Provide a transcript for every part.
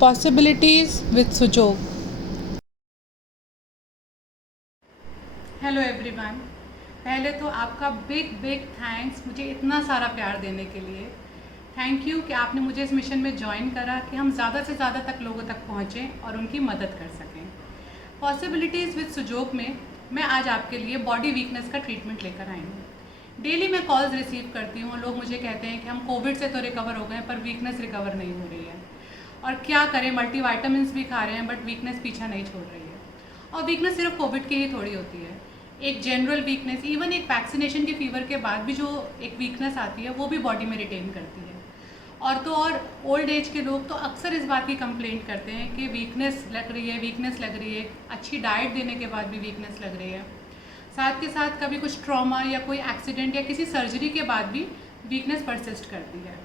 Possibilities with Sujog. Hello everyone. पहले तो आपका बिग बिग थैंक्स मुझे इतना सारा प्यार देने के लिए। थैंक यू कि आपने मुझे इस मिशन में ज्वाइन करा कि हम ज़्यादा से ज़्यादा तक लोगों तक पहुँचें और उनकी मदद कर सकें। पॉसिबिलिटीज़ विद सुजोग में मैं आज आपके लिए बॉडी वीकनेस का ट्रीटमेंट लेकर आई हूँ। डेली मैं कॉल्स रिसीव करती हूँ, लोग मुझे कहते हैं कि हम कोविड से तो रिकवर हो गए पर वीकनेस रिकवर नहीं हो रही है और क्या करें, मल्टीविटामिन्स भी खा रहे हैं बट वीकनेस पीछा नहीं छोड़ रही है। और वीकनेस सिर्फ कोविड की ही थोड़ी होती है, एक जनरल वीकनेस, इवन एक वैक्सीनेशन के फीवर के बाद भी जो एक वीकनेस आती है वो भी बॉडी में रिटेन करती है। और तो और ओल्ड एज के लोग तो अक्सर इस बात की कंप्लेंट करते हैं कि वीकनेस लग रही है, अच्छी डाइट देने के बाद भी वीकनेस लग रही है। साथ के साथ कभी कुछ ट्रॉमा या कोई एक्सीडेंट या किसी सर्जरी के बाद भी वीकनेस परसिस्ट करती है।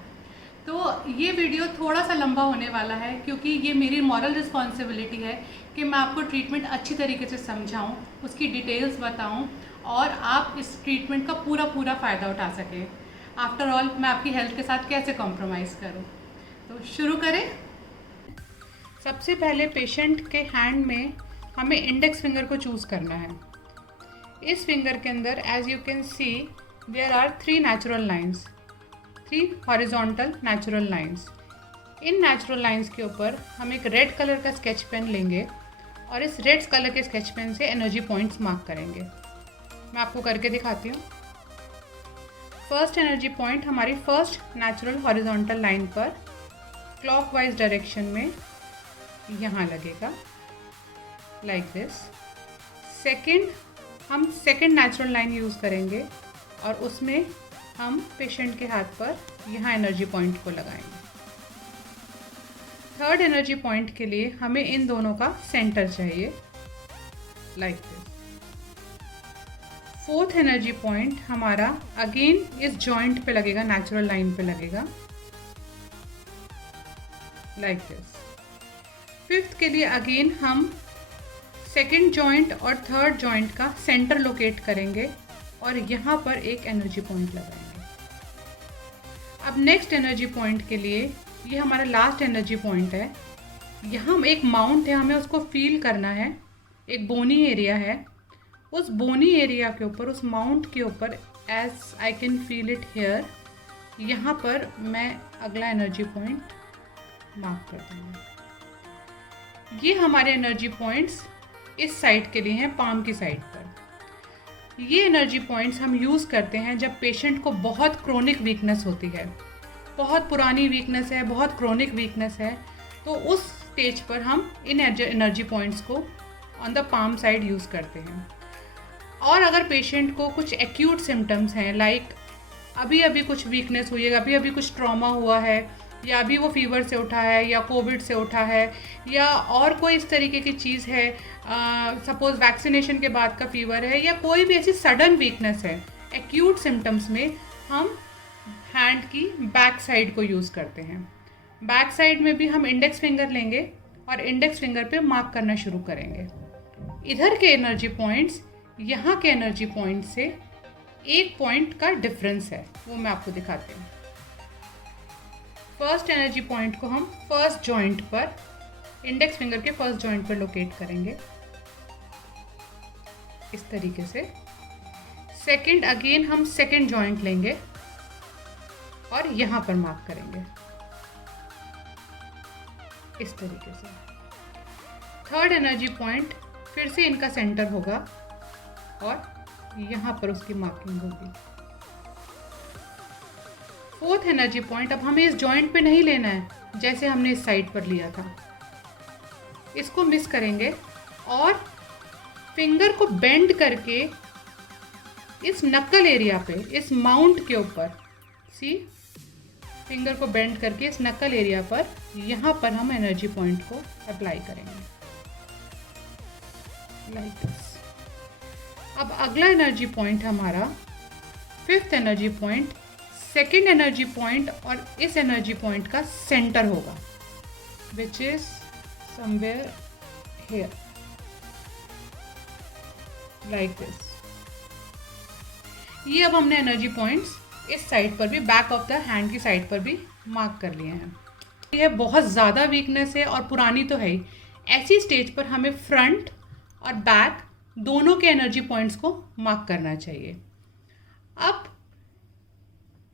तो ये वीडियो थोड़ा सा लंबा होने वाला है क्योंकि ये मेरी मॉरल रिस्पॉन्सिबिलिटी है कि मैं आपको ट्रीटमेंट अच्छी तरीके से समझाऊं, उसकी डिटेल्स बताऊं और आप इस ट्रीटमेंट का पूरा फ़ायदा उठा सकें। आफ्टर ऑल मैं आपकी हेल्थ के साथ कैसे कॉम्प्रोमाइज़ करूं। तो शुरू करें। सबसे पहले पेशेंट के हैंड में हमें इंडेक्स फिंगर को चूज़ करना है। इस फिंगर के अंदर as you can see there are 3 natural lines, 3 horizontal natural lines. इन नेचुरल लाइंस के ऊपर हम एक रेड कलर का स्केच पेन लेंगे और इस रेड कलर के स्केच पेन से एनर्जी पॉइंट्स मार्क करेंगे। मैं आपको करके दिखाती हूँ। फर्स्ट एनर्जी पॉइंट हमारी फर्स्ट नेचुरल हॉरिजॉन्टल लाइन पर क्लॉकवाइज डायरेक्शन में यहाँ लगेगा, लाइक दिस। सेकेंड, हम सेकेंड नेचुरल लाइन यूज़ करेंगे और उसमें हम पेशेंट के हाथ पर यहाँ एनर्जी पॉइंट को लगाएंगे। थर्ड एनर्जी पॉइंट के लिए हमें इन दोनों का सेंटर चाहिए, like this. Fourth energy point हमारा अगेन इस जॉइंट पे लगेगा, नेचुरल लाइन पे लगेगा, लाइक दिस। फिफ्थ के लिए अगेन हम सेकेंड जॉइंट और थर्ड जॉइंट का सेंटर लोकेट करेंगे और यहाँ पर एक एनर्जी पॉइंट लगाएंगे। अब नेक्स्ट एनर्जी पॉइंट के लिए, ये हमारा लास्ट एनर्जी पॉइंट है। यहाँ एक माउंट है, हमें उसको फील करना है, एक बोनी एरिया है। उस बोनी एरिया के ऊपर, उस माउंट के ऊपर, as I can feel it here, यहाँ पर मैं अगला एनर्जी पॉइंट मार्क कर दूँगी। ये हमारे एनर्जी पॉइंट्स इस साइड के लिए हैं, पाम की साइड पर। ये एनर्जी पॉइंट्स हम यूज़ करते हैं जब पेशेंट को बहुत क्रोनिक वीकनेस होती है, बहुत पुरानी वीकनेस है, बहुत क्रोनिक वीकनेस है, तो उस स्टेज पर हम इन एनर्जी पॉइंट्स को on the palm side use करते हैं। और अगर पेशेंट को कुछ एक्यूट सिम्टम्स हैं, लाइक अभी कुछ वीकनेस हुई है, अभी कुछ ट्रॉमा हुआ है, या अभी वो फीवर से उठा है या कोविड से उठा है, या और कोई इस तरीके की चीज़ है, सपोज़ वैक्सीनेशन के बाद का फीवर है, या कोई भी ऐसी सडन वीकनेस है, एक्यूट सिम्टम्स में हम हैंड की बैक साइड को यूज़ करते हैं। बैक साइड में भी हम इंडेक्स फिंगर लेंगे और इंडेक्स फिंगर पे मार्क करना शुरू करेंगे। इधर के एनर्जी पॉइंट्स यहाँ के एनर्जी पॉइंट से एक पॉइंट का डिफरेंस है, वो मैं आपको दिखाती हूँ। फर्स्ट एनर्जी पॉइंट को हम फर्स्ट जॉइंट पर, इंडेक्स फिंगर के फर्स्ट जॉइंट पर लोकेट करेंगे इस तरीके से। सेकंड, अगेन हम सेकंड जॉइंट लेंगे और यहाँ पर मार्क करेंगे इस तरीके से। थर्ड एनर्जी पॉइंट फिर से इनका सेंटर होगा और यहाँ पर उसकी मार्किंग होगी। फोर्थ एनर्जी पॉइंट, अब हमें इस जॉइंट पे नहीं लेना है जैसे हमने इस साइड पर लिया था, इसको मिस करेंगे और फिंगर को बेंड करके इस नक्कल एरिया पे, इस माउंट के ऊपर, सी, फिंगर को बेंड करके इस नक्कल एरिया पर, यहाँ पर हम एनर्जी पॉइंट को अप्लाई करेंगे, लाइक दिस। अब अगला एनर्जी पॉइंट हमारा fifth energy point, second energy point और इस एनर्जी पॉइंट का सेंटर होगा, which is somewhere here, like this. ये अब हमने एनर्जी पॉइंट्स इस साइड पर भी, बैक ऑफ द हैंड की साइड पर भी मार्क कर लिए हैं। है, बहुत ज़्यादा वीकनेस है और पुरानी तो है ही, ऐसी स्टेज पर हमें फ्रंट और बैक दोनों के एनर्जी पॉइंट्स को मार्क करना चाहिए। अब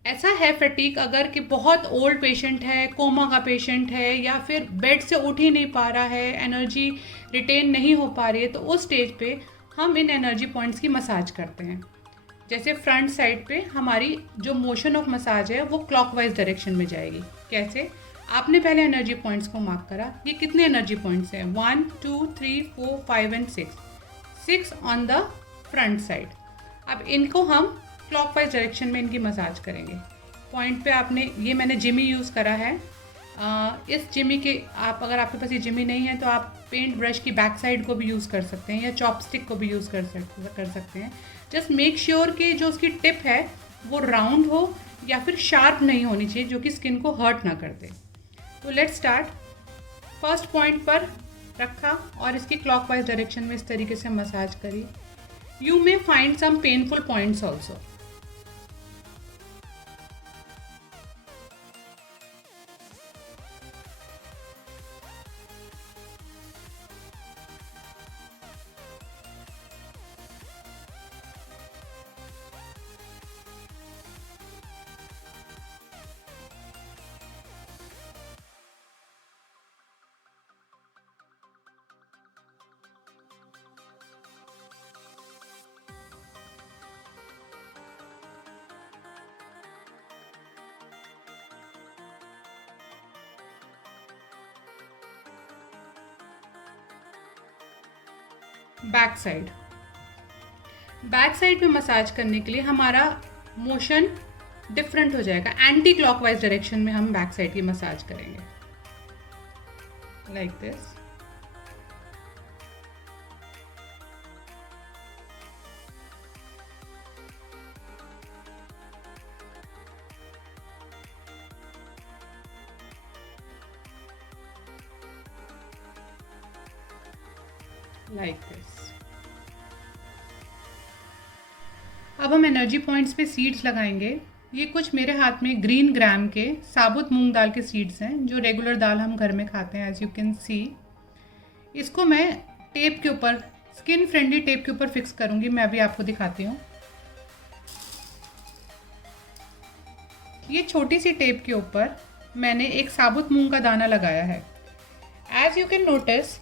ऐसा है फटीग अगर कि बहुत ओल्ड पेशेंट है, कोमा का पेशेंट है, या फिर बेड से उठ ही नहीं पा रहा है, एनर्जी रिटेन नहीं हो पा रही है, तो उस स्टेज पे हम इन एनर्जी पॉइंट्स की मसाज करते हैं। जैसे फ्रंट साइड पे हमारी जो मोशन ऑफ मसाज है वो क्लॉकवाइज डायरेक्शन में जाएगी। कैसे? आपने पहले एनर्जी पॉइंट्स को मार्क करा, ये कितने एनर्जी पॉइंट्स हैं? 1 2 3 4 5 and 6 on the front side. अब इनको हम क्लॉकवाइज डायरेक्शन में इनकी मसाज करेंगे। पॉइंट पे आपने, ये मैंने जिमी यूज़ करा है। इस जिमी के अगर आपके पास ये जिमी नहीं है तो आप पेंट ब्रश की बैक साइड को भी यूज़ कर सकते हैं या चॉपस्टिक को भी यूज़ कर सकते हैं। जस्ट मेक श्योर कि जो उसकी टिप है वो राउंड हो या फिर शार्प नहीं होनी चाहिए, जो कि स्किन को हर्ट ना कर दे। तो लेट्स स्टार्ट। फर्स्ट पॉइंट पर रखा और इसकी क्लॉकवाइज डायरेक्शन में इस तरीके से मसाज करी। You may find some painful points also. Back side में मसाज करने के लिए हमारा मोशन डिफरेंट हो जाएगा। एंटी क्लॉकवाइज डायरेक्शन में हम बैक साइड की मसाज करेंगे, लाइक दिस। Like this. अब हम एनर्जी पॉइंट्स पे सीड्स लगाएंगे। ये कुछ मेरे हाथ में ग्रीन ग्राम के साबुत मूंग दाल के सीड्स हैं, जो रेगुलर दाल हम घर में खाते हैं, एज यू कैन सी। इसको मैं टेप के ऊपर, स्किन फ्रेंडली टेप के ऊपर फिक्स करूंगी। मैं अभी आपको दिखाती हूँ। ये छोटी सी टेप के ऊपर मैंने एक साबुत मूंग का दाना लगाया है। एज यू कैन नोटिस,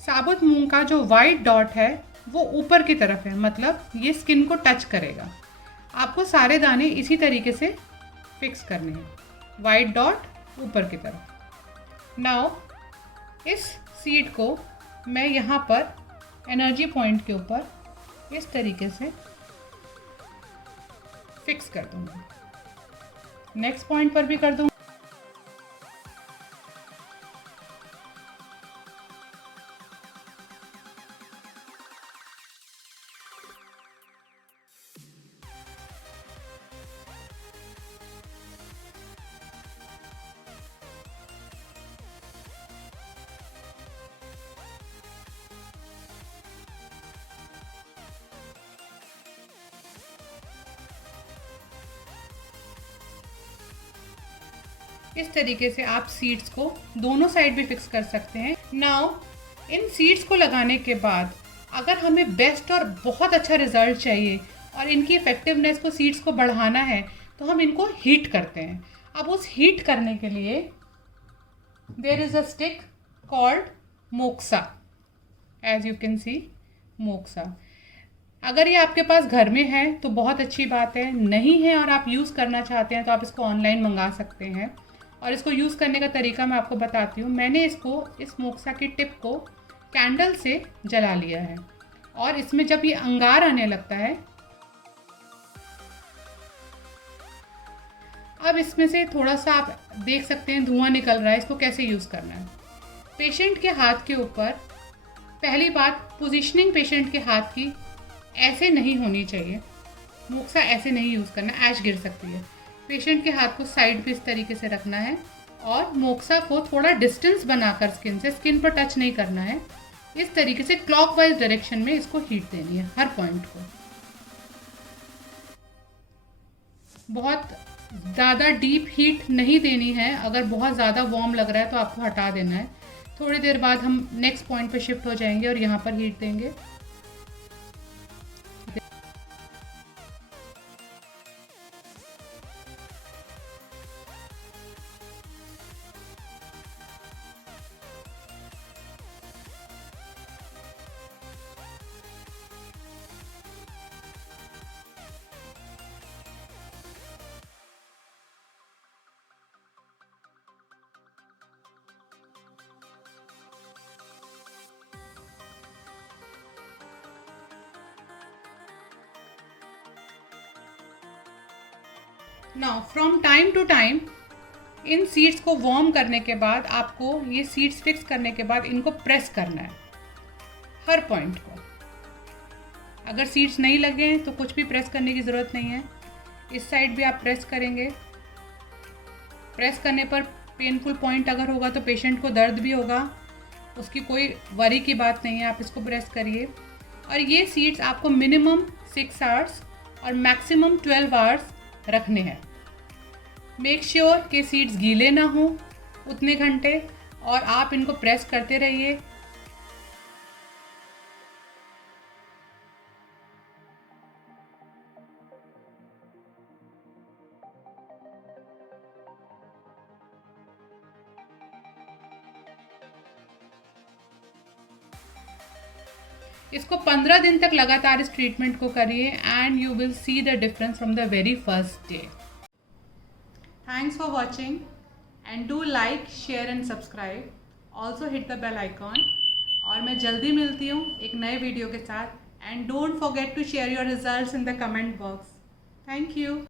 साबुत मूंग का जो वाइट डॉट है वो ऊपर की तरफ है, मतलब ये स्किन को टच करेगा। आपको सारे दाने इसी तरीके से फिक्स करने हैं, वाइट डॉट ऊपर की तरफ। नाउ इस सीड को मैं यहाँ पर एनर्जी पॉइंट के ऊपर इस तरीके से फिक्स कर दूँगी। नेक्स्ट पॉइंट पर भी कर दूँगी। इस तरीके से आप सीड्स को दोनों साइड भी फिक्स कर सकते हैं। नाउ इन सीड्स को लगाने के बाद अगर हमें बेस्ट और बहुत अच्छा रिजल्ट चाहिए और इनकी इफेक्टिवनेस को, सीड्स को बढ़ाना है, तो हम इनको हीट करते हैं। अब उस हीट करने के लिए there is a stick called moxa, as you can see, moxa. अगर ये आपके पास घर में है तो बहुत अच्छी बात है, नहीं है और आप यूज़ करना चाहते हैं तो आप इसको ऑनलाइन मंगा सकते हैं। और इसको यूज़ करने का तरीका मैं आपको बताती हूँ। मैंने इसको, इस मोक्सा की टिप को कैंडल से जला लिया है और इसमें जब ये अंगार आने लगता है, अब इसमें से थोड़ा सा आप देख सकते हैं धुआं निकल रहा है। इसको कैसे यूज़ करना है? पेशेंट के हाथ के ऊपर, पहली बात, पोजीशनिंग पेशेंट के हाथ की ऐसे नहीं होनी चाहिए। मोक्सा ऐसे नहीं यूज़ करना, ऐश गिर सकती है। पेशेंट के हाथ को साइड पे इस तरीके से रखना है और मोक्सा को थोड़ा डिस्टेंस बनाकर स्किन से, स्किन पर टच नहीं करना है। इस तरीके से क्लॉकवाइज डायरेक्शन में इसको हीट देनी है हर पॉइंट को। बहुत ज़्यादा डीप हीट नहीं देनी है। अगर बहुत ज़्यादा वार्म लग रहा है तो आपको हटा देना है। थोड़ी देर बाद हम नेक्स्ट पॉइंट पे शिफ्ट हो जाएंगे और यहाँ पर हीट देंगे। Now from time to time इन सीड्स को वार्म करने के बाद आपको ये सीड्स फिक्स करने के बाद इनको प्रेस करना है, हर पॉइंट को। अगर सीड्स नहीं लगे हैं तो कुछ भी प्रेस करने की ज़रूरत नहीं है। इस साइड भी आप प्रेस करेंगे। प्रेस करने पर पेनफुल पॉइंट अगर होगा तो पेशेंट को दर्द भी होगा, उसकी कोई वरी की बात नहीं है। आप इसको प्रेस करिए। और ये सीड्स आपको मिनिमम 6 आवर्स और मैक्सिमम 12 आवर्स रखने हैं। मेक श्योर कि सीड्स गीले ना हो उतने घंटे, और आप इनको प्रेस करते रहिए। इसको 15 दिन तक लगातार इस ट्रीटमेंट को करिए and you will see the difference from the very first day. Thanks for watching and do like, share and subscribe. Also hit the bell icon. और मैं जल्दी मिलती हूँ एक नए वीडियो के साथ। And don't forget to share your results in the comment box. Thank you.